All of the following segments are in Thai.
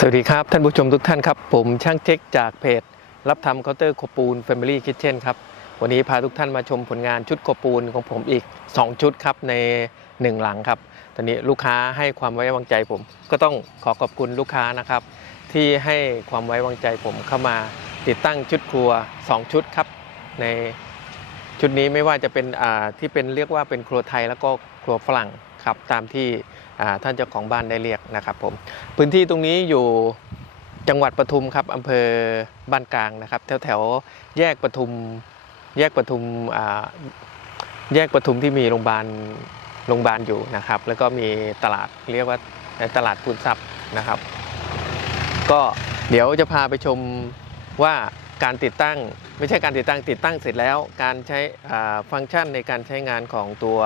สวัสดีครับ ท่านผู้ชมทุกท่านครับ ผมช่างเจ๊กจากเพจ รับทำเคาน์เตอร์โคปูน Family Kitchen ครับ วันนี้พาทุกท่านมาชมผลงานชุดโคปูนของผมอีก 2 ชุดครับใน 1 หลังครับ ตอนนี้ลูกค้าให้ความไว้วางใจผม ก็ต้องขอขอบคุณลูกค้านะครับ ที่ให้ความไว้วางใจผมเข้ามาติดตั้งชุดครัว 2 ชุดครับ ในชุดนี้ไม่ว่าจะเป็นอ่าที่เป็นเรียกว่าเป็นครัวไทยแล้วก็ครัวฝรั่งครับตามที่ ท่านเจ้าของบ้านได้เรียกนะครับผมพื้นที่ตรงนี้อยู่จังหวัดปทุมครับอำเภอบ้านกลางนะครับ แถวแถวแยกปทุมแยกปทุมแยกปทุมที่มีโรงพยาบาลโรงพยาบาลอยู่นะครับ แล้วก็มีตลาดเรียกว่าตลาดปูนซับนะครับ ก็เดี๋ยวจะพาไปชมว่าการติดตั้ง ไม่ใช่การติดตั้งติดตั้งเสร็จแล้ว การใช้ฟังก์ชันในการใช้งานของตัว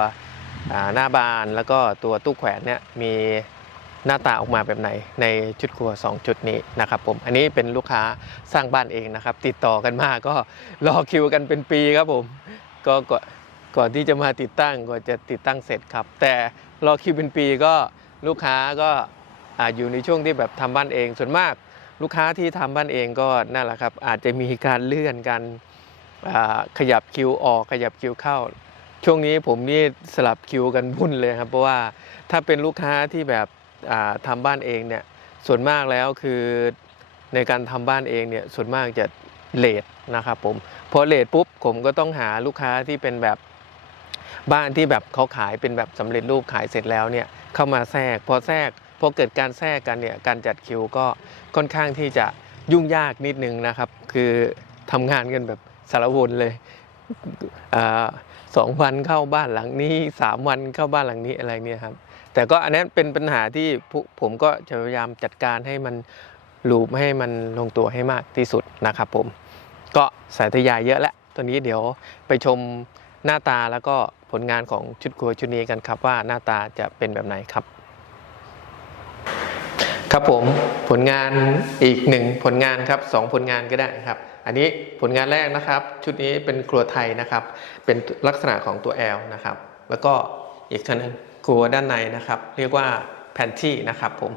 หน้าบานแล้วก็ตัวตู้แขวนเนี่ยมีหน้าตาออกมาแบบไหนในชุดครัว 2 จุดนี้นะครับผมอันนี้เป็นลูกค้าสร้างบ้านเองนะครับ ติดต่อกันมาก็รอคิวกันเป็นปีครับผมก็ก่อนก่อนที่จะมาติดตั้งก็จะติดตั้งเสร็จครับ แต่รอคิวเป็นปีก็ลูกค้าก็อาอยู่ในช่วงที่แบบทำบ้านเอง ส่วนมากลูกค้าที่ทำบ้านเองก็นั่นแหละครับ อาจจะมีการเลื่อนกันขยับคิวออกขยับคิวเข้า ช่วงนี้ผมนี่สลับคิวกันวุ่นเลยครับ เพราะว่าถ้าเป็นลูกค้าที่แบบอ่าทำบ้านเองเนี่ยส่วนมากแล้วคือในการทำบ้านเองเนี่ยส่วนมากจะเลทนะครับผมพอเลทปุ๊บผมก็ต้องหาลูกค้าที่เป็นแบบบ้านที่แบบเขาขายเป็นแบบสำเร็จรูปขายเสร็จแล้วเนี่ยเข้ามาแทรกพอแทรกพอเกิดการแทรกกันเนี่ยการจัดคิวก็ค่อนข้างที่จะยุ่งยากนิดนึงนะครับ คือทำงานกันแบบสารวนเลย สองวันเข้าบ้านหลังนี้สามวันเข้าบ้านหลังนี้อะไรเนี่ยครับ แต่ก็อันนั้นเป็นปัญหาที่ผมก็จะพยายามจัดการให้มันรูปให้มันลงตัวให้มากที่สุดนะครับผม ก็สายทยายเยอะแล้วตอนนี้เดี๋ยวไปชมหน้าตาแล้วก็ผลงานของชุดครัวชุดนี้กันครับว่าหน้าตาจะเป็นแบบไหนครับ ครับผมผลงานอีกหนึ่งผลงานครับสองผลงานก็ได้ครับ อันนี้ผลงานแรกนะครับ ชุดนี้เป็นครัวไทยนะครับ เป็นลักษณะของตัว L นะครับ แล้วก็อีกคันหนึงครัวด้านในนะครับ เรียกว่าแพนที่นะครับผม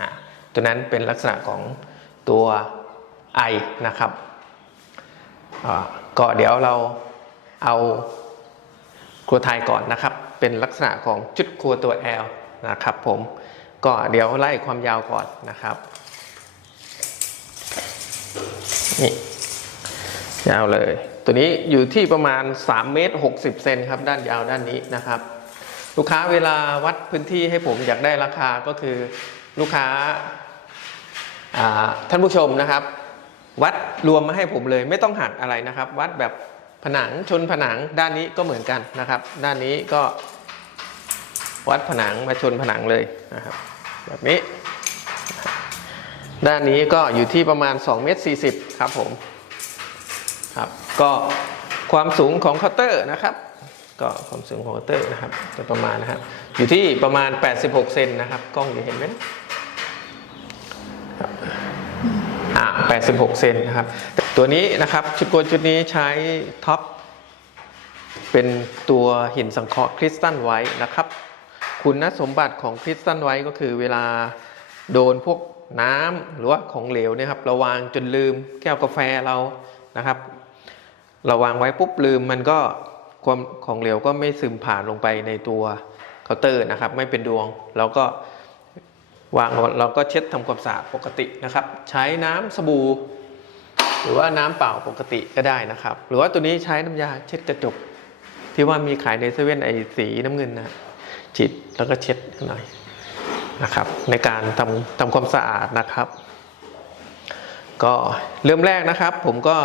อ่าตัวนั้นเป็นลักษณะของตัว I นะครับอ่าก็เดี๋ยวเราเอาครัวไทยก่อนนะครับ เป็นลักษณะของชุดครัวตัว L นะครับผมก็เดี๋ยวไล่ความยาวก่อนนะครับนี่ ยาวเลย ตัวนี้อยู่ที่ประมาณ3เมตร60เซนครับด้านยาวด้านนี้นะครับ ลูกค้าเวลาวัดพื้นที่ให้ผมอยากได้ราคาก็คือลูกค้าท่านผู้ชมนะครับ วัดรวมมาให้ผมเลยไม่ต้องหักอะไรนะครับ วัดแบบผนังชนผนังด้านนี้ก็เหมือนกันนะครับ ด้านนี้ก็วัดผนังมาชนผนังเลยนะครับ แบบนี้ ด้านนี้ก็อยู่ที่ประมาณ2เมตร40ครับผม ครับ ก็ความสูงของเคาน์เตอร์นะครับ ก็ความสูงของเคาน์เตอร์นะครับจะประมาณนะครับ อยู่ที่ประมาณ 86 เซนนะครับ กล้องอยู่เห็นไหมครับอ่า86 เซนนะครับ ตัวนี้นะครับชุดโกนชุดนี้ใช้ท็อปเป็นตัวหินสังเคราะห์คริสตัลไว้นะครับ คุณสมบัติของคริสตัลไว้ก็คือเวลาโดนพวกน้ำหรือว่าของเหลวเนี่ยครับราวางจนลืมแก้วกาแฟเรานะครับ เราวางไว้ปุ๊บลืมมันก็ความของเหลวก็ไม่ซึมผ่านลงไปในตัวเคาน์เตอร์นะครับ ไม่เป็นดวงเราก็วางเราก็เช็ดทำความสะอาดปกตินะครับ ใช้น้ำสบู่หรือว่าน้ำเปล่าปกติก็ได้นะครับ หรือว่าตัวนี้ใช้น้ำยาเช็ดกระจก ที่ว่ามีขายในเซเว่นไอสีน้ำเงินนะฉีดแล้วก็เช็ดหน่อยนะครับ ในการทำทำความสะอาดนะครับ ก็เริ่มแรกนะครับ ผมก็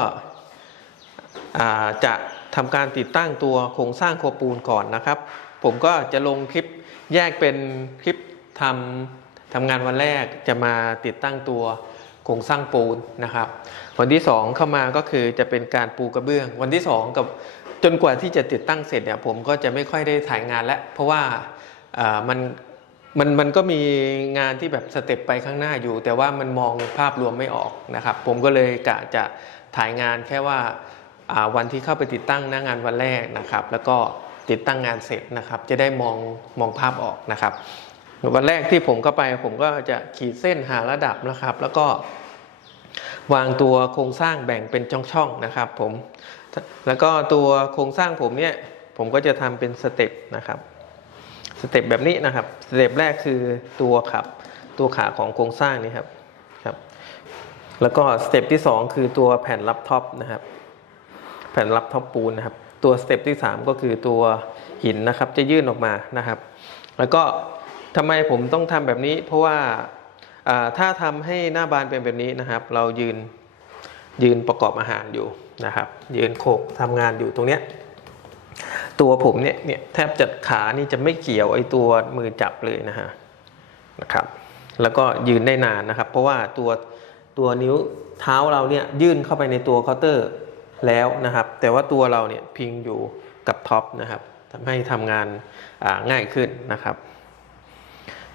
จะทำการติดตั้งตัวโครงสร้างครัวปูนก่อนนะครับ ผมก็จะลงคลิปแยกเป็นคลิปทำทำงานวันแรกจะมาติดตั้งตัวโครงสร้างปูนนะครับ วันที่ 2 เข้ามาก็คือจะเป็นการปูกระเบื้อง วันที่ 2 กับจนกว่าที่จะติดตั้งเสร็จเนี่ยผมก็จะไม่ค่อยได้ถ่ายงานแล้ว เพราะว่ามันมันมันก็มีงานที่แบบสเต็ปไปข้างหน้าอยู่ แต่ว่ามันมองภาพรวมไม่ออกนะครับ ผมก็เลยกะจะถ่ายงานแค่ว่า วันที่เข้าไปติดตั้งหน้างานวันแรกนะครับ แล้วก็ติดตั้งงานเสร็จนะครับ จะได้มองมองภาพออกนะครับวันแรกที่ผมเข้าไปผมก็จะขีดเส้นหาระดับนะครับ แล้วก็วางตัวโครงสร้างแบ่งเป็นช่องๆนะครับ ผมแล้วก็ตัวโครงสร้างผมเนี่ยผมก็จะทำเป็นสเต็ปนะครับสเต็ปแบบนี้นะครับสเต็ปแรกคือตัวขับตัวขาของโครงสร้างนี่ครับครับ แล้วก็สเต็ปที่ 2 คือตัวแผ่นรับท็อปนะครับ แผ่นรับท็อปปูนนะครับ ตัวสเต็ปที่ 3 ก็คือตัวหินนะครับ จะยื่นออกมานะครับ แล้วก็ทำไมผมต้องทำแบบนี้ เพราะว่าถ้าทำให้หน้าบานเป็นแบบนี้นะครับ เรายืนยืนประกอบอาหารอยู่นะครับ ยืนโขกทำงานอยู่ตรงเนี้ยตัวผมเนี่ยเนี่ยแทบจะขานี่จะไม่เกี่ยวไอ้ตัวมือจับเลยนะฮะนะครับ แล้วก็ยืนได้นานนะครับ เพราะว่าตัวตัวนิ้วเท้าเราเนี่ยยื่นเข้าไปในตัวเคาน์เตอร์ แล้วนะครับ แต่ว่าตัวเราเนี่ยพิงอยู่กับท็อปนะครับทำให้ทำงานาง่ายขึ้นนะครับ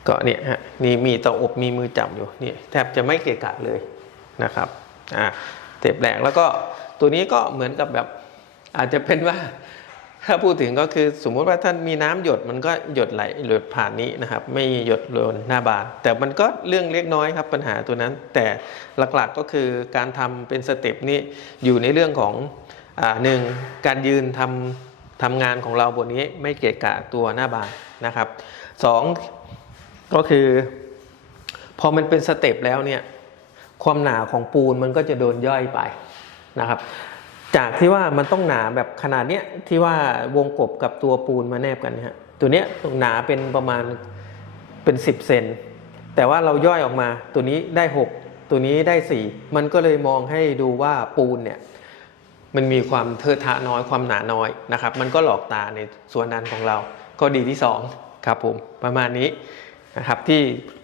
ก็เนี่ยฮะนี่มีเตาอบมีมือจับอยู่นี่แทบจะไม่เกะกะเลยนะครับอ่าเต็บแหลกแล้วก็ตัวนี้ก็เหมือนกับแบบอาจจะเป็นว่า ถ้าพูดถึงก็คือสมมุติว่าท่านมีน้ำหยดมันก็หยดไหลหยดผ่านนี้นะครับ ไม่หยดโดนหน้าบานแต่มันก็เรื่องเล็กน้อยครับปัญหาตัวนั้น แต่หลักๆก็คือการทำเป็นสเต็ปนี้อยู่ในเรื่องของอ่าหนึ่งการยืนทำทำงานของเราบนนี้ไม่เกะกะตัวหน้าบานนะครับสองก็คือ พอมันเป็นสเต็ปแล้วเนี่ยความหนาของปูนมันก็จะโดนย่อยไปนะครับ จากที่ว่ามันต้องหนาแบบขนาดเนี้ยที่ว่าวงกบกับตัวปูนมาแนบกันเนะฮะตัวเนี้ยหนาเป็นประมาณเป็น 10เซนแต่ว่าเราย่อยออกมาตัวนี้ได้ 6 ตัวนี้ได้ 4 มันก็เลยมองให้ดูว่าปูนเนี่ยมันมีความเทอะทะน้อยความหนาน้อยนะครับ มันก็หลอกตาในส่วนนั้นของเรา ก็ดีที่2ครับผมประมาณนี้นะครับที่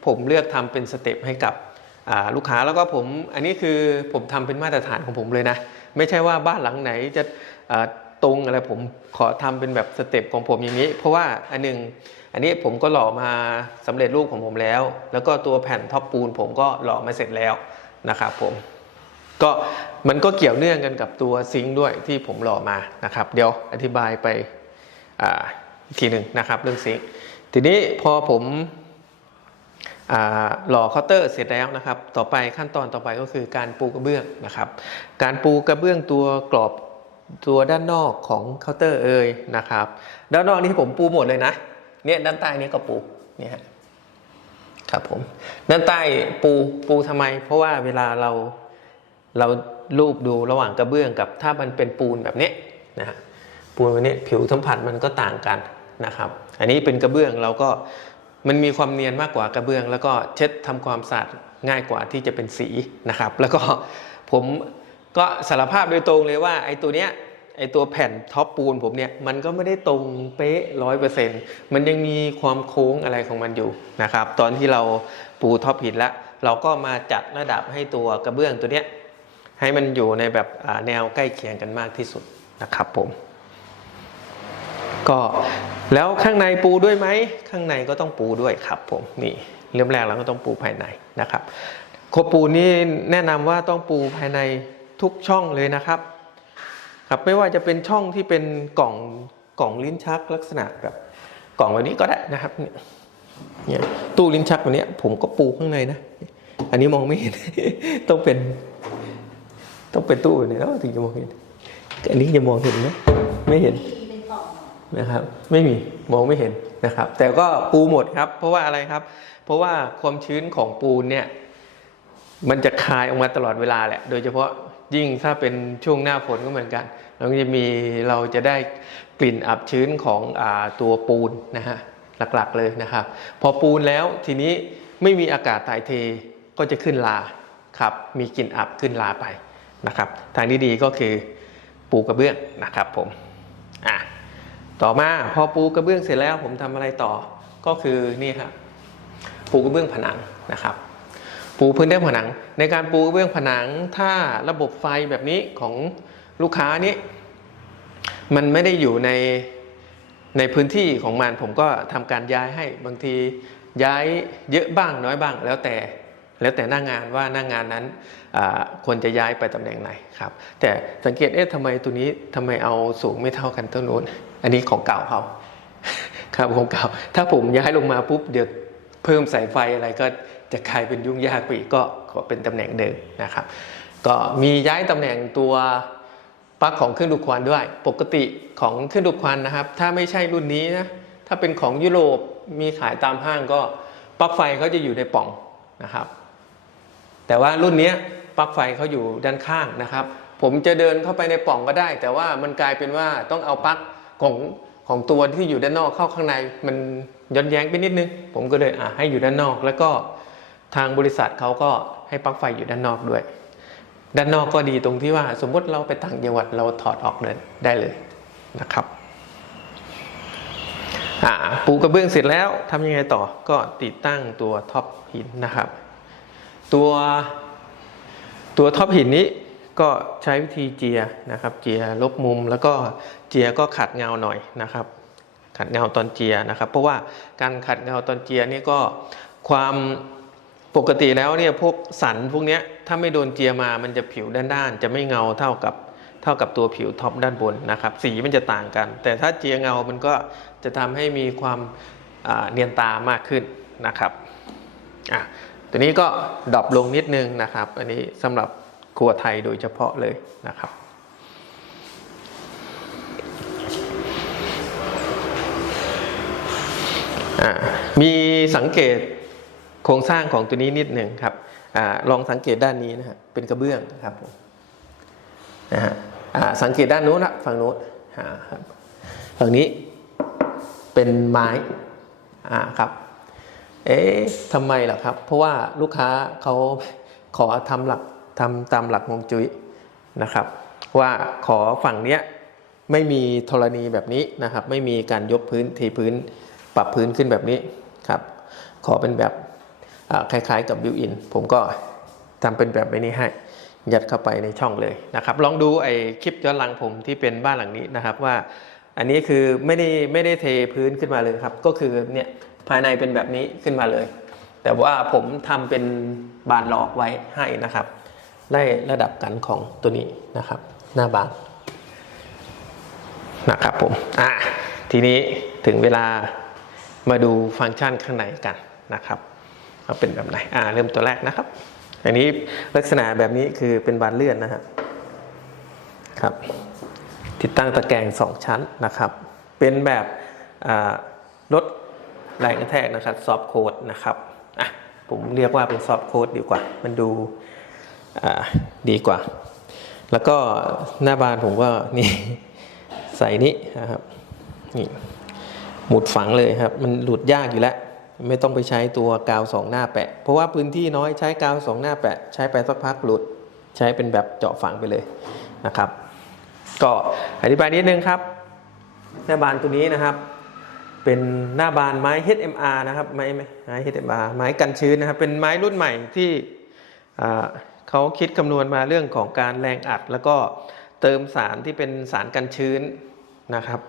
ผมเลือกทำเป็นสเต็ปให้กับลูกค้าแล้วก็ผมอันนี้คือผมทำเป็นมาตรฐานของผมเลยนะ ไม่ใช่ว่าบ้านหลังไหนจะตรงอะไรผมขอทำเป็นแบบสเต็ปของผมอย่างนี้ เพราะว่าอันหนึงอันนี้ผมก็หล่อมาสำเร็จรูปของผมแล้ว แล้วก็ตัวแผ่นท็อปปูนผมก็หล่อมาเสร็จแล้วนะครับผมก็มันก็เกี่ยวเนื่องกันกับตัวซิงค์ด้วยที่ผมหล่อมานะครับเดี๋ยวอธิบายไปอีกทีหนึ่งนะครับเรื่องซิงค์ทีนี้พอผม หล่อเคาน์เตอร์เสร็จแล้วนะครับ ต่อไปขั้นตอนต่อไปก็คือการปูกระเบื้องนะครับ การปูกระเบื้องตัวกรอบตัวด้านนอกของเคาน์เตอร์เอยนะครับด้านนอกนี่ผมปูหมดเลยนะเนี่ยด้านใต้นี่ก็ปูเนี่ยฮะครับผมด้านใต้ปูปูทำไม เพราะว่าเวลาเราเรารูปดูระหว่างกระเบื้องกับถ้ามันเป็นปูนแบบนี้นะฮะปูนแบบนี้ผิวสัมผัสมันก็ต่างกันนะครับ อันนี้เป็นกระเบื้องเราก็ มันมีความเนียนมากกว่ากระเบื้อง แล้วก็เช็ดทำความสะอาดง่ายกว่าที่จะเป็นสีนะครับ แล้วก็ผมก็สารภาพโดยตรงเลยว่าไอ้ตัวเนี้ยไอ้ตัวแผ่นท็อปปูนผมเนี่ยมันก็ไม่ได้ตรงเป๊ะร้อยเปอร์เซ็นต์มันยังมีความโค้งอะไรของมันอยู่นะครับตอนที่เราปูท็อปหินแล้วเราก็มาจัดระดับให้ตัวกระเบื้องตัวเนี้ยให้มันอยู่ในแบบแนวใกล้เคียงกันมากที่สุดนะครับผม ก็ แล้วข้างในปูด้วยไหมข้างในก็ต้องปูด้วยครับผมนี่เริ่มแรกเราก็ต้องปูภายในนะครับโคปูนี่แนะนำว่าต้องปูภายในทุกช่องเลยนะครับ ครับไม่ว่าจะเป็นช่องที่เป็นกล่องกล่องลิ้นชักลักษณะแบบกล่องแบบนี้ก็ได้นะครับเนี่ยตู้ลิ้นชักแบบนี้ผมก็ปูข้างในนะ อันนี้มองไม่เห็น ต้องเป็น ต้องเป็นตู้แบบนี้แล้วถึงจะมองเห็น อันนี้จะมองเห็นไหมไม่เห็น นะครับ ไม่มีมองไม่เห็นนะครับ แต่ก็ปูหมดครับ เพราะว่าอะไรครับ เพราะว่าความชื้นของปูนเนี่ยมันจะคายออกมาตลอดเวลาแหละ โดยเฉพาะยิ่งถ้าเป็นช่วงหน้าฝนก็เหมือนกัน เราจะมีเราจะได้กลิ่นอับชื้นของอตัวปูนนะฮะหลักๆเลยนะครับ พอปูนแล้วทีนี้ไม่มีอากาศถ่ายเทก็จะขึ้นลาครับมีกลิ่นอับขึ้นลาไปนะครับ ทางที่ดีก็คือปูกระเบื้องนะครับผม ต่อมาพอปูกระเบื้องเสร็จแล้วผมทำอะไรต่อก็คือนี่ครับปูกระเบื้องผนังนะครับ ปูพื้นได้ผนัง ในการปูกระเบื้องผนังถ้าระบบไฟแบบนี้ของลูกค้านี้มันไม่ได้อยู่ในในพื้นที่ของมันผมก็ทำการย้ายให้บางทีย้ายเยอะบ้างน้อยบ้างแล้วแต่แล้วแต่หน้างานว่าหน้างานนั้นควรจะย้ายไปตำแหน่งไหนครับ แต่สังเกตเอ๊ะทำไมตัวนี้ทำไมเอาสูงไม่เท่ากันตัวนู้น อันนี้ของเก่าเขาครับของเก่า ถ้าผมย้ายลงมาปุ๊บเดี๋ยวเพิ่มสายไฟอะไรก็จะกลายเป็นยุ่งยากไปอีกก็ก็เป็นตำแหน่งเดิมนะครับ ก็มีย้ายตำแหน่งตัวปลั๊กของเครื่องดูดควันด้วย ปกติของเครื่องดูดควันนะครับ ถ้าไม่ใช่รุ่นนี้นะถ้าเป็นของยุโรปมีขายตามห้างก็ปลั๊กไฟเขาจะอยู่ในป่องนะครับ แต่ว่ารุ่นนี้ปลั๊กไฟเขาอยู่ด้านข้างนะครับ ผมจะเดินเข้าไปในป่องก็ได้ แต่ว่ามันกลายเป็นว่าต้องเอาปลั๊ก ของของตัวที่อยู่ด้านนอกเข้าข้างในมันย้อนแย้งไปนิดนึง ผมก็เลยอะให้อยู่ด้านนอก แล้วก็ทางบริษัทเขาก็ให้ปลั๊กไฟอยู่ด้านนอกด้วย ด้านนอกก็ดีตรงที่ว่าสมมติเราไปต่างจังหวัดเราถอดออกเลยได้เลยนะครับอ่าปูกระเบื้องเสร็จแล้วทำยังไงต่อก็ติดตั้งตัวท็อปหินนะครับ ตัวตัวท็อปหินนี้ ก็ใช้วิธีเจียนะครับ เจียลบมุมแล้วก็เจียก็ขัดเงาหน่อยนะครับ ขัดเงาตอนเจียนะครับ เพราะว่าการขัดเงาตอนเจียนี่ก็ความปกติแล้วเนี่ยพวกสันพวกเนี้ยถ้าไม่โดนเจียมามันจะผิวด้านๆจะไม่เงาเท่ากับเท่ากับตัวผิวท็อปด้านบนนะครับ สีมันจะต่างกัน แต่ถ้าเจียเงามันก็จะทำให้มีความเนียนตามากขึ้นนะครับอะตัวนี้ก็ดรอปลงนิดนึงนะครับ อันนี้สำหรับ ครัวไทยโดยเฉพาะเลยนะครับ มีสังเกตโครงสร้างของตัวนี้นิดหนึ่งครับอลองสังเกตด้านนี้นะฮะเป็นกระเบื้องนะครับผมนะฮะสังเกตด้านโน้นนะฝั่งโน้นครับฝั่งนี้เป็นไม้อ่าครับเอ๊ะทำไมล่ะครับ เพราะว่าลูกค้าเขาขอทำหลัก ทำตามหลักฮวงจุ้ยนะครับ ว่าขอฝั่งเนี้ยไม่มีธรณีแบบนี้นะครับ ไม่มีการยกพื้นเทพื้นปรับพื้นขึ้นแบบนี้ครับ ขอเป็นแบบคล้ายๆกับบิวอิน ผมก็ทำเป็นแบบนี้ให้ยัดเข้าไปในช่องเลยนะครับ ลองดูไอ้คลิปย้อนหลังผมที่เป็นบ้านหลังนี้นะครับว่า อันนี้คือไม่ได้ไม่ได้เทพื้นขึ้นมาเลยครับ ก็คือเนี่ยภายในเป็นแบบนี้ขึ้นมาเลย แต่ว่าผมทำเป็นบานหลอกไว้ให้นะครับ ไล่ระดับกันของตัวนี้นะครับ หน้าบานนะครับผมอะทีนี้ถึงเวลามาดูฟังก์ชันข้างในกันนะครับว่าเป็นแบบไหนอ่าเริ่มตัวแรกนะครับ อันนี้ลักษณะแบบนี้คือเป็นบานเลื่อนนะครับครับ ติดตั้งตะแกรงสองชั้นนะครับ เป็นแบบลดแรงกระแทกนะครับซอฟโคดนะครับอะผมเรียกว่าเป็นซอฟโคดดีกว่า มันดู ดีกว่า แล้วก็หน้าบานผมก็นี่ใส่นี้นะครับนี่หมุดฝังเลยครับ มันหลุดยากอยู่แล้วไม่ต้องไปใช้ตัวกาวสองหน้าแปะ เพราะว่าพื้นที่น้อยใช้กาวสองหน้าแปะ ใช้ไปสักพักหลุด ใช้เป็นแบบเจาะฝังไปเลยนะครับ ก็อธิบายนิดนึงครับ หน้าบานตัวนี้นะครับ เป็นหน้าบานไม้ HMR นะครับไม้ไม้ HMR ไม้กันชื้นนะครับ เป็นไม้รุ่นใหม่ที่อ่า เขาคิดคำนวณมาเรื่องของการแรงอัด แล้วก็เติมสารที่เป็นสารกันชื้นนะครับ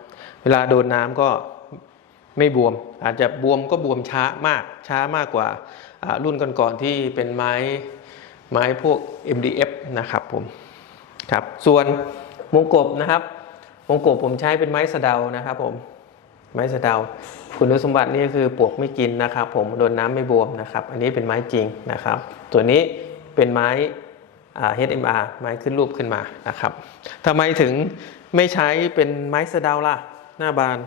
เวลาโดนน้ำก็ไม่บวม อาจจะบวมก็บวมช้ามากช้ามากกว่ารุ่นก่อนๆที่เป็นไม้ไม้พวก MDF นะครับผมครับส่วนวงกบนะครับวงกบผมใช้เป็นไม้สะเดานะครับผมไม้สะเดา คุณสมบัตินี่คือปลวกไม่กินนะครับ ผมโดนน้ำไม่บวมนะครับ อันนี้เป็นไม้จริงนะครับ ตัวนี้ เป็นไม้อ่า HMR ไม้ขึ้นรูปขึ้นมานะครับทำไมถึงไม่ใช้เป็นไม้สะดาล่ะหน้าบาน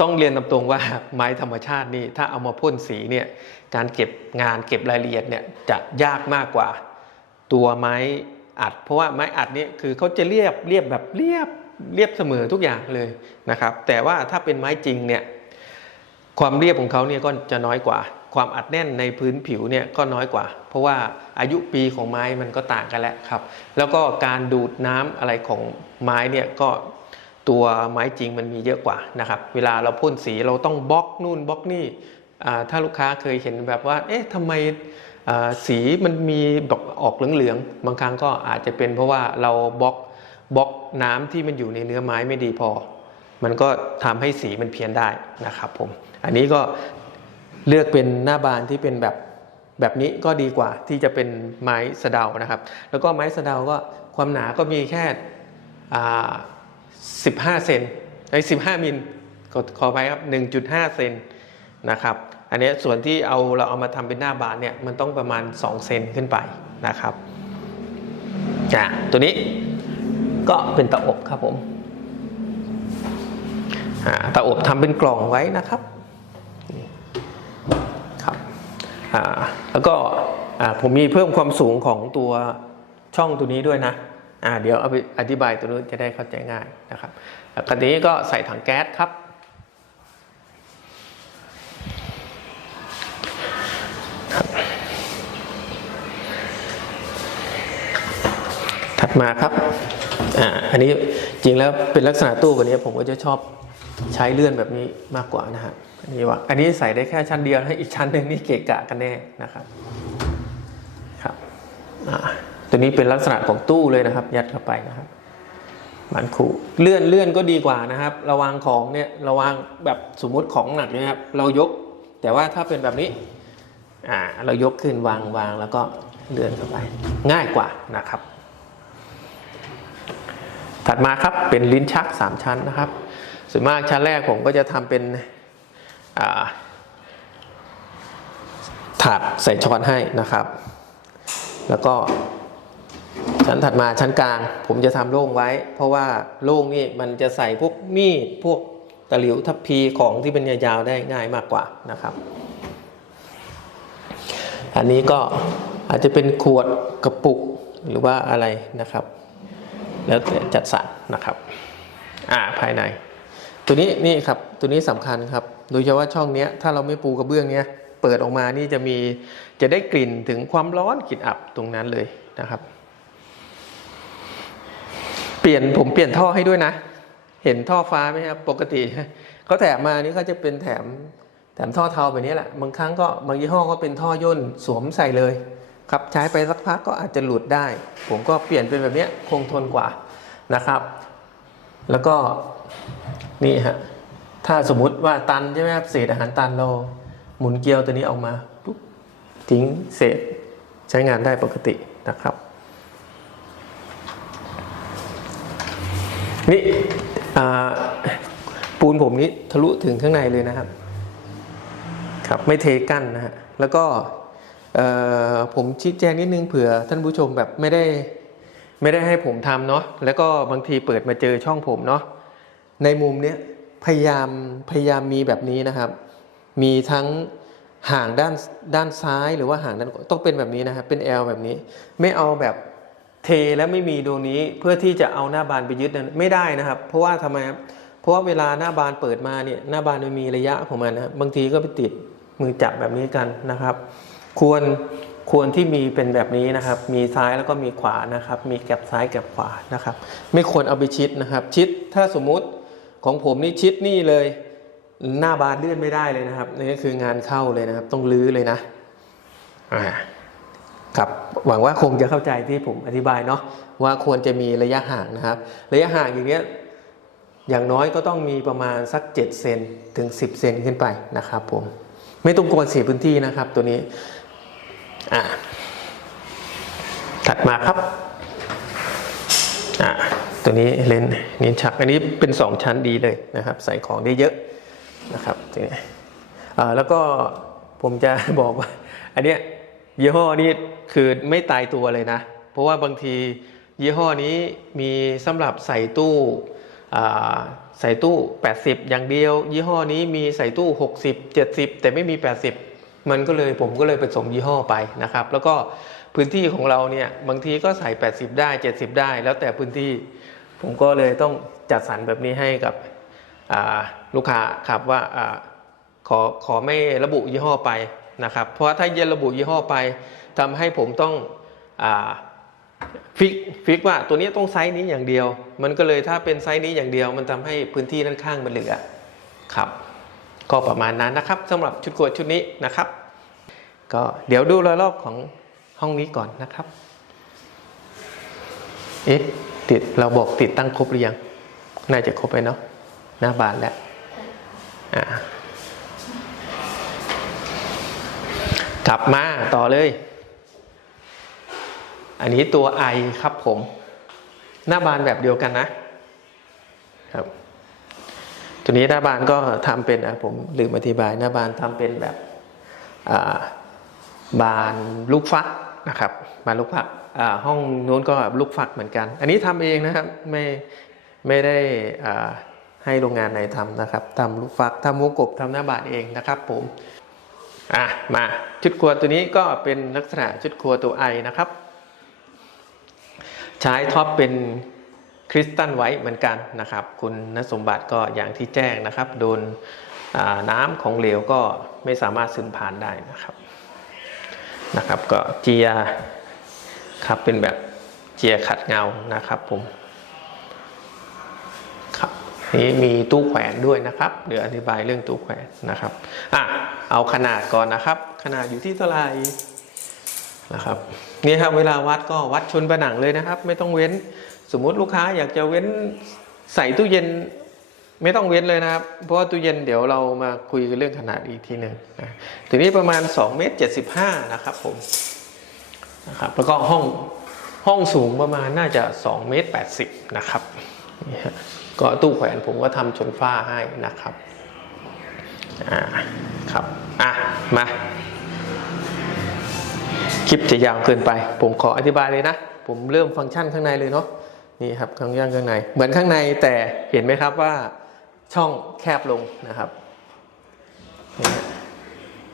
ต้องเรียนตามตรงว่าไม้ธรรมชาตินี่ถ้าเอามาพ่นสีเนี่ยการเก็บงานเก็บรายละเอียดเนี่ยจะยากมากกว่าตัวไม้อัด เพราะว่าไม้อัดเนี่ยคือเขาจะเรียบเรียบแบบเรียบเรียบเสมอทุกอย่างเลยนะครับ แต่ว่าถ้าเป็นไม้จริงเนี่ยความเรียบของเขาเนี่ยก็จะน้อยกว่า ความอัดแน่นในพื้นผิวเนี่ยก็น้อยกว่า เพราะว่าอายุปีของไม้มันก็ต่างกันแล้วครับ แล้วก็การดูดน้ำอะไรของไม้เนี่ยก็ตัวไม้จริงมันมีเยอะกว่านะครับ เวลาเราพ่นสีเราต้องบล็อกนู่นบล็อกนี่ถ้าลูกค้าเคยเห็นแบบว่า เอ๊ะทำไมสีมันมีดอกออกเหลืองๆ บางครั้งก็อาจจะเป็นเพราะว่าเราบล็อกบล็อกน้ำที่มันอยู่ในเนื้อไม้ไม่ดีพอ มันก็ทำให้สีมันเพี้ยนได้นะครับผม อันนี้ก็ เลือกเป็นหน้าบานที่เป็นแบบแบบนี้ก็ดีกว่าที่จะเป็นไม้สะเดานะครับ แล้วก็ไม้สะเดาก็ความหนาก็มีแค่15เซนไอ้15มิลก็ขอไปครับ1.5เซนนะครับอันนี้ส่วนที่เอาเราเอามาทำเป็นหน้าบานเนี่ยมันต้องประมาณ 2 เซนขึ้นไปนะครับอะตัวนี้ก็เป็นตาอบครับผมอ่าตาอบทำเป็นกล่องไว้นะครับอ่า แล้วก็ผมมีเพิ่มความสูงของตัวช่องตัวนี้ด้วยนะเดี๋ยวเอาไปอธิบายตัวนู้นจะได้เข้าใจง่ายนะครับคันนี้ก็ใส่ถังแก๊สครับ ถัดมาครับออันนี้จริงแล้วเป็นลักษณะตู้แบบนี้ผมก็จะชอบใช้เลื่อนแบบนี้มากกว่านะฮะ นนี้ว่าอันนี้ใส่ได้แค่ชั้นเดียวนะอีกชั้นหนึ่งนี่เกะกะกันแน่นะครับครับอ่าตัวนี้เป็นลักษณะของตู้เลยนะครับ ยัดเข้าไปนะครับมันคูเลื่อนเลื่อนก็ดีกว่านะครับ ระวังของเนี่ยระวังแบบสมมุติของหนักเนะครับ เรายก แต่ว่าถ้าเป็นแบบนี้อ่าเรายกขึ้นวางวางแล้วก็เลื่อนเข้าไป ง่ายกว่านะครับ ถัดมาครับเป็นลิ้นชัก 3 ชั้นนะครับ ส่วนมากชั้นแรกผมก็จะทำเป็น ถาดใส่ช้อนให้นะครับ แล้วก็ชั้นถัดมาชั้นกลาง ผมจะทำโล่งไว้ เพราะว่าโล่งนี่มันจะใส่พวกมีดพวกตะหลิวทัพพีของที่เป็นยาวๆได้ง่ายมากกว่านะครับ อันนี้ก็อาจจะเป็นขวดกระปุกหรือว่าอะไรนะครับ แล้วแต่จัดสรรนะครับ อ่าภายใน ตัวนี้นี่ครับตัวนี้สำคัญครับโดยเฉพาะช่องเนี้ยถ้าเราไม่ปูกระเบื้องเนี้ยเปิดออกมานี่จะมีจะได้กลิ่นถึงความร้อนกลิ่นอับตรงนั้นเลยนะครับ เปลี่ยนผมเปลี่ยนท่อให้ด้วยนะ เห็นท่อฟ้าไหมครับปกติเขาแถมมานี่เขาจะเป็นแถมแถมท่อเทาแบบนี้แหละบางครั้งก็บางยี่ห้อก็เป็นท่อย่นสวมใส่เลยครับใช้ไปสักพักก็อาจจะหลุดได้ ผมก็เปลี่ยนเป็นแบบนี้คงทนกว่านะครับ แล้วก็ นี่ฮะถ้าสมมุติว่าตันใช่ไหมครับเศษอาหารตันเราหมุนเกลียวตัวนี้ออกมาปุ๊บทิ้งเศษใช้งานได้ปกตินะครับ นี่ปูนผมนี้ทะลุถึงข้างในเลยนะครับ ครับไม่เทกั้นนะฮะแล้วก็ผมชี้แจงนิดนึงเผื่อท่านผู้ชมแบบไม่ได้ไม่ได้ให้ผมทำเนาะแล้วก็บางทีเปิดมาเจอช่องผมเนาะ ในมุมเนี้ยพยายามพยายามมีแบบนี้นะครับ มีทั้งห่างด้านด้านซ้ายหรือว่าห่างด้านต้องเป็นแบบนี้นะครับเป็น L แบบนี้ ไม่เอาแบบเทแล้วไม่มีตรงนี้เพื่อที่จะเอาหน้าบานไปยึดนั้นไม่ได้นะครับ เพราะว่าทำไมครับเพราะว่าเวลาหน้าบานเปิดมาเนี่ยหน้าบานมันมีระยะของมันนะครับบางทีก็ไปติดมือจับแบบนี้กันนะครับ ควรควรที่มีเป็นแบบนี้นะครับ มีซ้ายแล้วก็มีขวานะครับ มีแก็บซ้ายแก็บขวานะครับ ไม่ควรเอาไปชิดนะครับ ชิดถ้าสมมุติ ของผมนี่ชิดนี่เลย หน้าบานเลื่อนไม่ได้เลยนะครับนี่ก็คืองานเข้าเลยนะครับ ต้องลื้อเลยนะอ่าครับหวังว่าคงจะเข้าใจที่ผมอธิบายเนาะว่าควรจะมีระยะห่างนะครับ ระยะห่างอย่างเนี้ยอย่างน้อยก็ต้องมีประมาณสัก 7 เซนถึง 10 เซนขึ้นไปนะครับผมไม่ต้องกวนเสียพื้นที่นะครับตัวนี้อ่าถัดมาครับอ่า ตัวนี้เลนส์นิ้นชักอันนี้เป็น 2 ชั้นดีเลยนะครับ ใส่ของได้เยอะนะครับตัวนี้แล้วก็ผมจะบอกว่า อันเนี้ยยี่ห้อนี้คือไม่ตายตัวเลยนะ เพราะว่าบางทียี่ห้อนี้มีสำหรับใส่ตู้ใส่ตู้ 80 อย่างเดียว ยี่ห้อนี้มีใส่ตู้ 60 70 แต่ไม่มี 80 มันก็เลยผมก็เลยผสมยี่ห้อไปนะครับ แล้วก็พื้นที่ของเราเนี่ยบางทีก็ใส่ 80 ได้ 70 ได้ แล้วแต่พื้นที่ ผมก็เลยต้องจัดสรรแบบนี้ให้กับลูกค้าครับว่าอขอขอไม่ระบุยี่ห้อไปนะครับ เพราะถ้าเย็นระบุยี่ห้อไปทำให้ผมต้องอฟิกฟิกว่าตัวนี้ต้องไซส์นี้อย่างเดียว มันก็เลยถ้าเป็นไซส์นี้อย่างเดียว มันทำให้พื้นที่ด้านข้างมันเหลือครับก็ประมาณนั้นนะครับสำหรับชุดกวดชุดนี้นะครับ ก็เดี๋ยวดูรอยรอบของห้องนี้ก่อนนะครับเอ๊ะ ติดเราบอกติดตั้งครบหรือยัง น่าจะครบไปเนาะหน้าบานแล้วอ่ากลับมาต่อเลย อันนี้ตัว I ครับผม หน้าบานแบบเดียวกันนะครับ ตัวนี้หน้าบานก็ทำเป็นผมลืมอธิบายหน้าบานทำเป็นแบบบานลูกฟักนะครับ บานลูกฟัก ห้องนู้นก็ลูกฟักเหมือนกัน อันนี้ทำเองนะครับไม่ไม่ได้ให้โรงงานไหนทำนะครับทำลูกฟักทำวงกบทำหน้าบานเองนะครับผมอะมาชุดครัวตัวนี้ก็เป็นลักษณะชุดครัวตัวไอนะครับ ใช้ท็อปเป็นคริสตัลไว้เหมือนกันนะครับ คุณนสมบัติก็อย่างที่แจ้งนะครับ โดนน้ำของเหลวก็ไม่สามารถซึมผ่านได้นะครับนะครับ ก็เจีย ครับเป็นแบบเจียขัดเงานะครับผมครับนี่มีตู้แขวนด้วยนะครับ เดี๋ยวอธิบายเรื่องตู้แขวนนะครับอะเอาขนาดก่อนนะครับ ขนาดอยู่ที่เท่าไหร่นะครับนี่ครับเวลาวัดก็วัดชนผนังเลยนะครับ ไม่ต้องเว้นสมมุติลูกค้าอยากจะเว้นใส่ตู้เย็นไม่ต้องเว้นเลยนะครับ เพราะว่าตู้เย็นเดี๋ยวเรามาคุยกันเรื่องขนาดอีกทีหนึ่งนะทีนี้ประมาณ2เมตร75นะครับผม นะครับแล้วก็ห้องห้องสูงประมาณน่าจะ2เมตร80นะครับนี่ฮะก็ตู้แขวนผมก็ทำชนฝ้าให้นะครับอ่าครับอะมาคลิปจะยาวเกินไป ผมขออธิบายเลยนะ ผมเริ่มฟังก์ชันข้างในเลยเนาะนี่ครับข้างย่างข้างใน เหมือนข้างในแต่เห็นไหมครับว่าช่องแคบลงนะครับ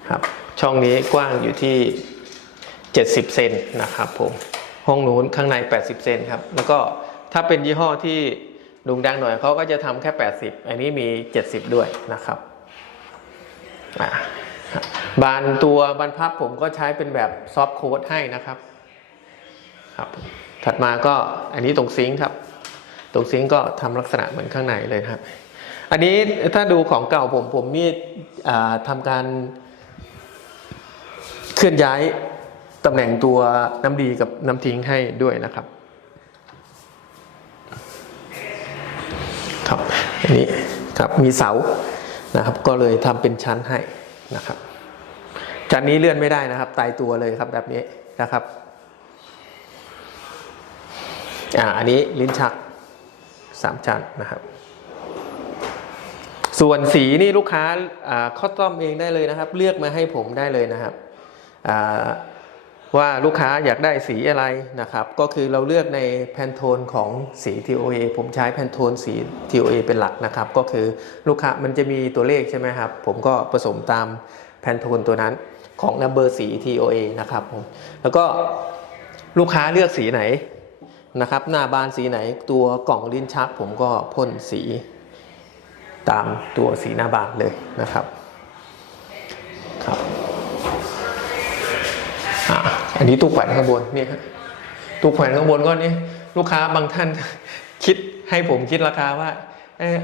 ครับ ช่องนี้กว้างอยู่ที่ 70 เซนนะครับผมห้องนู้นข้างใน 80 เซนครับแล้วก็ถ้าเป็นยี่ห้อที่โด่งดังหน่อยเขาก็จะทำแค่ 80 อันนี้มี 70 ด้วยนะครับบานตัวบานพับผมก็ใช้เป็นแบบซอฟต์โค้ดให้นะครับครับ ถัดมาก็อันนี้ตรงซิงค์ครับ ตรงซิงค์ก็ทำลักษณะเหมือนข้างในเลยครับ อันนี้ถ้าดูของเก่าผมผมมีทำการเคลื่อนย้าย ตำแหน่งตัวน้ำดีกับน้ำทิ้งให้ด้วยนะครับครับอันนี้ครับมีเสานะครับ ก็เลยทำเป็นชั้นให้นะครับชั้นนี้เลื่อนไม่ได้นะครับ ตายตัวเลยครับแบบนี้นะครับอ่าอันนี้ลิ้นชักสามชั้นนะครับ ส่วนสีนี่ลูกค้าอ่าเขาต้อมเองได้เลยนะครับ เลือกมาให้ผมได้เลยนะครับอ่า ว่าลูกค้าอยากได้สีอะไรนะครับ ก็คือเราเลือกในแพนโทนของสี TOA ผมใช้แพนโทนสี TOA เป็นหลักนะครับ ก็คือลูกค้ามันจะมีตัวเลขใช่ไหมครับ ผมก็ผสมตามแพนโทนตัวนั้นของนัมเบอร์สี TOA นะครับผมแล้วก็ลูกค้าเลือกสีไหนนะครับหน้าบานสีไหนตัวกล่องลิ้นชัก ผมก็พ่นสีตามตัวสีหน้าบานเลยนะครับครับอะ อันนี้ตู้แขวนข้างบนนี่ฮะตู้แขวนข้างบนก็นี่ลูกค้าบางท่านคิดให้ผมคิดราคาว่าเออ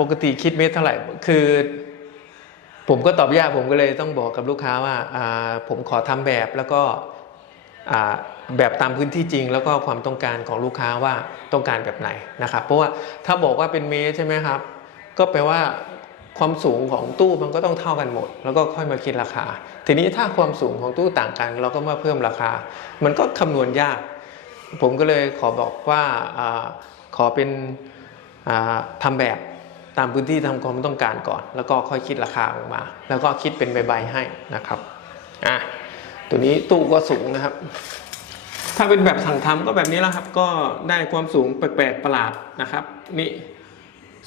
ปกติคิดเมตรเท่าไหร่คือ ผมก็ตอบยากผมก็เลยต้องบอกกับลูกค้าว่าผมขอทำแบบแล้วก็แบบตามพื้นที่จริง แล้วก็ความต้องการของลูกค้าว่าต้องการแบบไหนนะครับ เพราะว่าถ้าบอกว่าเป็นเมตรใช่ไหมครับ ก็แปลว่า ความสูงของตู้มันก็ต้องเท่ากันหมด แล้วก็ค่อยมาคิดราคา ทีนี้ถ้าความสูงของตู้ต่างกัน เราก็มาเพิ่มราคา มันก็คำนวณยาก ผมก็เลยขอบอกว่าอขอเป็นทำแบบตามพื้นที่ทำความต้องการก่อน แล้วก็ค่อยคิดราคาออกมา แล้วก็คิดเป็นใบๆให้นะครับอะตัวนี้ตู้ก็สูงนะครับ ถ้าเป็นแบบสั่งทำก็แบบนี้แล้วครับ ก็ได้ความสูงแปลกๆประหลาดนะครับ นี่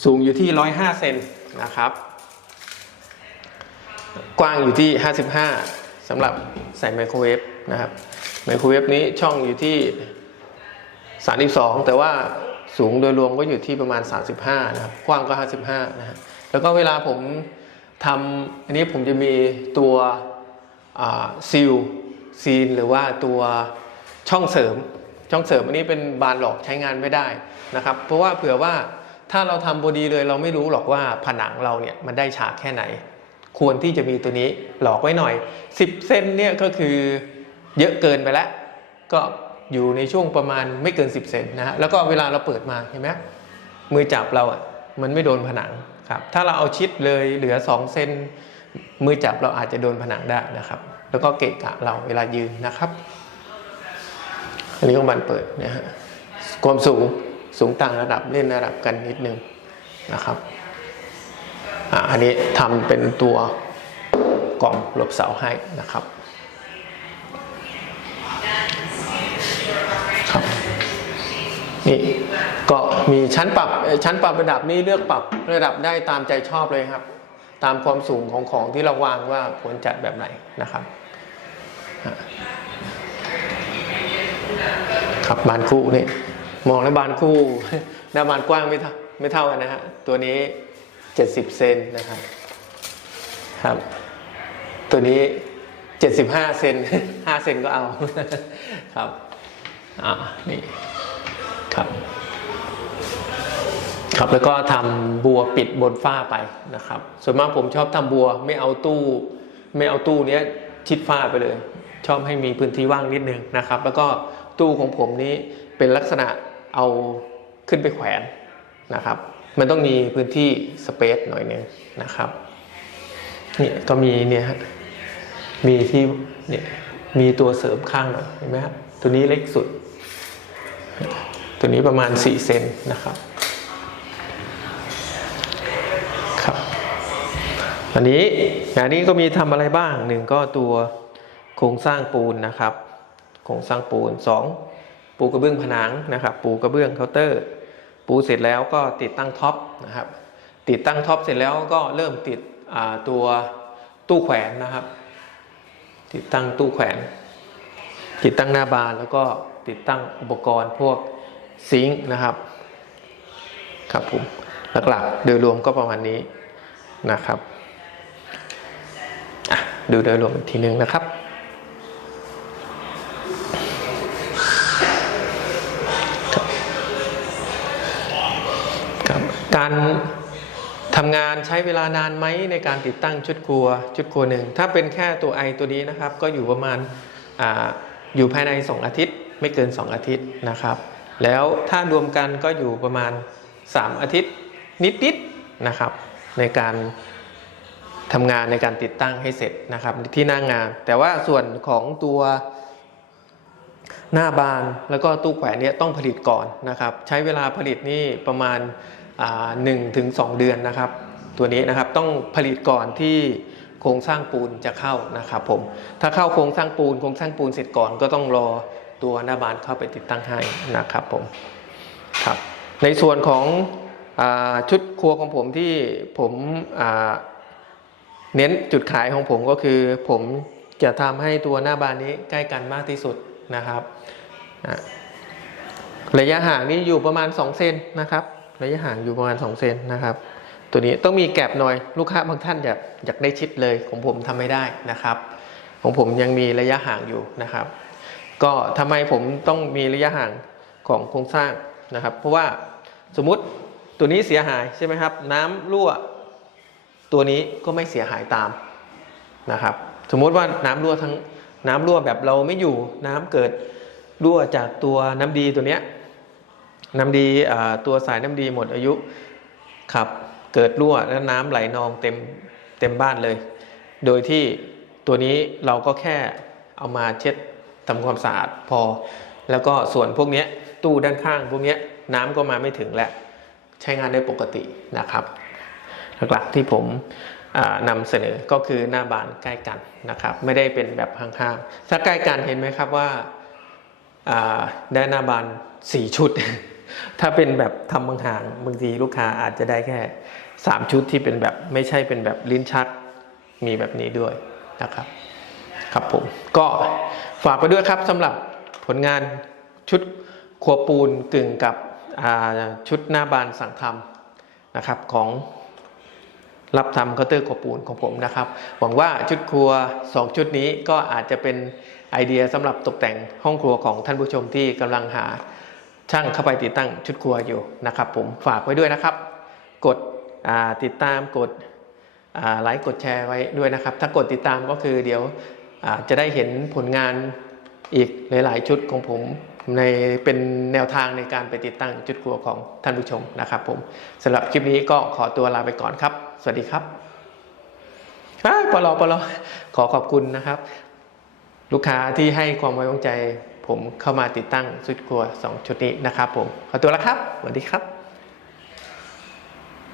สูงอยู่ที่ 105 เซนนะครับ กว้างอยู่ที่ 55สำหรับใส่ไมโครเวฟนะครับไมโครเวฟนี้ช่องอยู่ที่ 32 แต่ว่าสูงโดยรวมก็อยู่ที่ประมาณ 35 นะครับ กว้างก็ 55 นะฮะแล้วก็เวลาผมทำอันนี้ผมจะมีตัวซีลซีนหรือว่าตัวช่องเสริม ช่องเสริมอันนี้เป็นบานหลอกใช้งานไม่ได้นะครับ เพราะว่าเผื่อว่า ถ้าเราทำบอดีเลยเราไม่รู้หรอกว่าผนังเราเนี่ยมันได้ฉากแค่ไหน ควรที่จะมีตัวนี้หลอกไว้หน่อย 10 เส้นเนี่ยก็คือเยอะเกินไปแล้ว ก็อยู่ในช่วงประมาณไม่เกิน 10 เซนนะฮะแล้วก็เวลาเราเปิดมาเห็นไหมมือจับเราอะมันไม่โดนผนังครับถ้าเราเอาชิดเลยเหลือ 2 เซนมือจับเราอาจจะโดนผนังได้นะครับ แล้วก็เกะกะเราเวลายืนนะครับ อันนี้ของบันเปิดนะฮะความสูง สูงต่างระดับเล่นระดับกันนิดนึงนะครับอะอันนี้ทำเป็นตัวกล่องหลบเสาให้นะครับครับนี่ก็มีชั้นปรับชั้นปรับระดับนี้เลือกปรับระดับได้ตามใจชอบเลยครับ ตามความสูงของของที่เราวางว่าควรจัดแบบไหนนะครับครับบานคู่นี่ มองแล้วบานคู่หน้าบานกว้างไม่เท่าไม่เท่ากันนะฮะตัวนี้ 70 เซนนะครับครับ ตัวนี้ 75 เซน5เซนก็เอาครับอ่านี่ครับ ครับแล้วก็ทำบัวปิดบนฝ้าไปนะครับ ส่วนมากผมชอบทำบัวไม่เอาตู้ ไม่เอาตู้เนี้ยชิดฝ้าไปเลย ชอบให้มีพื้นที่ว่างนิดนึงนะครับ แล้วก็ตู้ของผมนี้เป็นลักษณะ เอาขึ้นไปแขวนนะครับ มันต้องมีพื้นที่สเปซหน่อยนึงนะครับนี่ก็มีเนี่ยฮะมีที่เนี่ยมีตัวเสริมข้างหน่อยเห็นไหมครับตัวนี้เล็กสุด ตัวนี้ประมาณ 4 เซนนะครับครับอันนี้งานนี้ก็มีทำอะไรบ้างหนึ่งก็ตัวโครงสร้างปูนนะครับ โครงสร้างปูนสอง ปูกระเบื้องผนังนะครับ ปูกระเบื้องเคาน์เตอร์ ปูเสร็จแล้วก็ติดตั้งท็อปนะครับ ติดตั้งท็อปเสร็จแล้วก็เริ่มติดตัวตู้แขวนนะครับ ติดตั้งตู้แขวน ติดตั้งหน้าบานแล้วก็ติดตั้งอุปกรณ์พวกซิงค์นะครับ ครับผมหลักๆโดยรวมก็ประมาณนี้นะครับดูโดยรวมอีกทีหนึ่งนะครับ การทำงานใช้เวลานานไหมในการติดตั้งชุดครัวชุดครัวหนึ่งถ้าเป็นแค่ตัวไอตัวนี้นะครับ ก็อยู่ประมาณอาอยู่ภายใน 2 อาทิตย์ ไม่เกิน 2 อาทิตย์นะครับ แล้วถ้ารวมกันก็อยู่ประมาณ 3 อาทิตย์นิดๆนะครับ ในการทำงานในการติดตั้งให้เสร็จนะครับที่หน้างงาน แต่ว่าส่วนของตัวหน้าบานแล้วก็ตู้แขวนเนี่ยต้องผลิตก่อนนะครับ ใช้เวลาผลิตนี่ประมาณ หนึ่งถึงสองเดือนนะครับ ตัวนี้นะครับต้องผลิตก่อนที่โครงสร้างปูนจะเข้านะครับผมถ้าเข้าโครงสร้างปูนโครงสร้างปูนเสร็จก่อนก็ต้องรอตัวหน้าบานเข้าไปติดตั้งให้นะครับผมครับในส่วนของอชุดครัวของผมที่ผมเน้นจุดขายของผมก็คือ ผมจะทำให้ตัวหน้าบานนี้ใกล้กันมากที่สุดนะครับ ระยะห่างนี่อยู่ประมาณ 2 เซนนะครับ ระยะห่างอยู่ประมาณ2เซนนะครับ ตัวนี้ต้องมีแกลบหน่อยลูกค้าบางท่านอยากอยากได้ชิดเลยของผมทำไม่ได้นะครับ ของผมยังมีระยะห่างอยู่นะครับ ก็ทำไมผมต้องมีระยะห่างของโครงสร้างนะครับ เพราะว่าสมมุติตัวนี้เสียหายใช่ไหมครับ น้ำรั่ว ตัวนี้ก็ไม่เสียหายตามนะครับ สมมุติว่าน้ำรั่วทั้งน้ำรั่วแบบเราไม่อยู่น้ำเกิดรั่วจากตัวน้ำดีตัวเนี้ย น้ำดีตัวสายน้ำดีหมดอายุครับเกิดรั่วแล้วน้ำไหลนองเต็มเต็มบ้านเลย โดยที่ตัวนี้เราก็แค่เอามาเช็ดทำความสะอาดพอ แล้วก็ส่วนพวกนี้ตู้ด้านข้างพวกนี้น้ำก็มาไม่ถึงแล้วใช้งานได้ปกตินะครับ หลักๆที่ผมนำเสนอก็คือหน้าบานใกล้กันนะครับ ไม่ได้เป็นแบบห่างๆถ้าใกล้กันเห็นไหมครับว่าอ่าได้หน้าบานสี่ชุด ถ้าเป็นแบบทำบางห่างบางทีลูกค้าอาจจะได้แค่3ชุดที่เป็นแบบไม่ใช่เป็นแบบลิ้นชักมีแบบนี้ด้วยนะครับ ครับผม ก็ฝากไปด้วยครับสำหรับผลงานชุดครัวปูนกึ่งกับชุดหน้าบานสั่งทำนะครับของรับทำเคาน์เตอร์ขอบปูนของผมนะครับ หวังว่าชุดครัว 2 ชุดนี้ก็อาจจะเป็นไอเดียสำหรับตกแต่งห้องครัวของท่านผู้ชมที่กำลังหา ช่างเข้าไปติดตั้งชุดครัวอยู่นะครับ ผมฝากไว้ด้วยนะครับ กดอ่าติดตามกดอ่าไลค์กดแชร์ไว้ด้วยนะครับ ถ้ากดติดตามก็คือเดี๋ยวอ่าจะได้เห็นผลงานอีกหลาย ๆ ชุดของผมในเป็นแนวทางในการไปติดตั้งชุดครัวของท่านผู้ชมนะครับผมสำหรับคลิปนี้ก็ขอตัวลาไปก่อนครับ สวัสดีครับอ้าวปลอปลอขอขอบคุณนะครับ ลูกค้าที่ให้ความไว้วางใจ ผมเข้ามาติดตั้งสุดครัว 2 ชุดนี้นะครับผม ขอตัวแล้วครับ สวัสดีครับ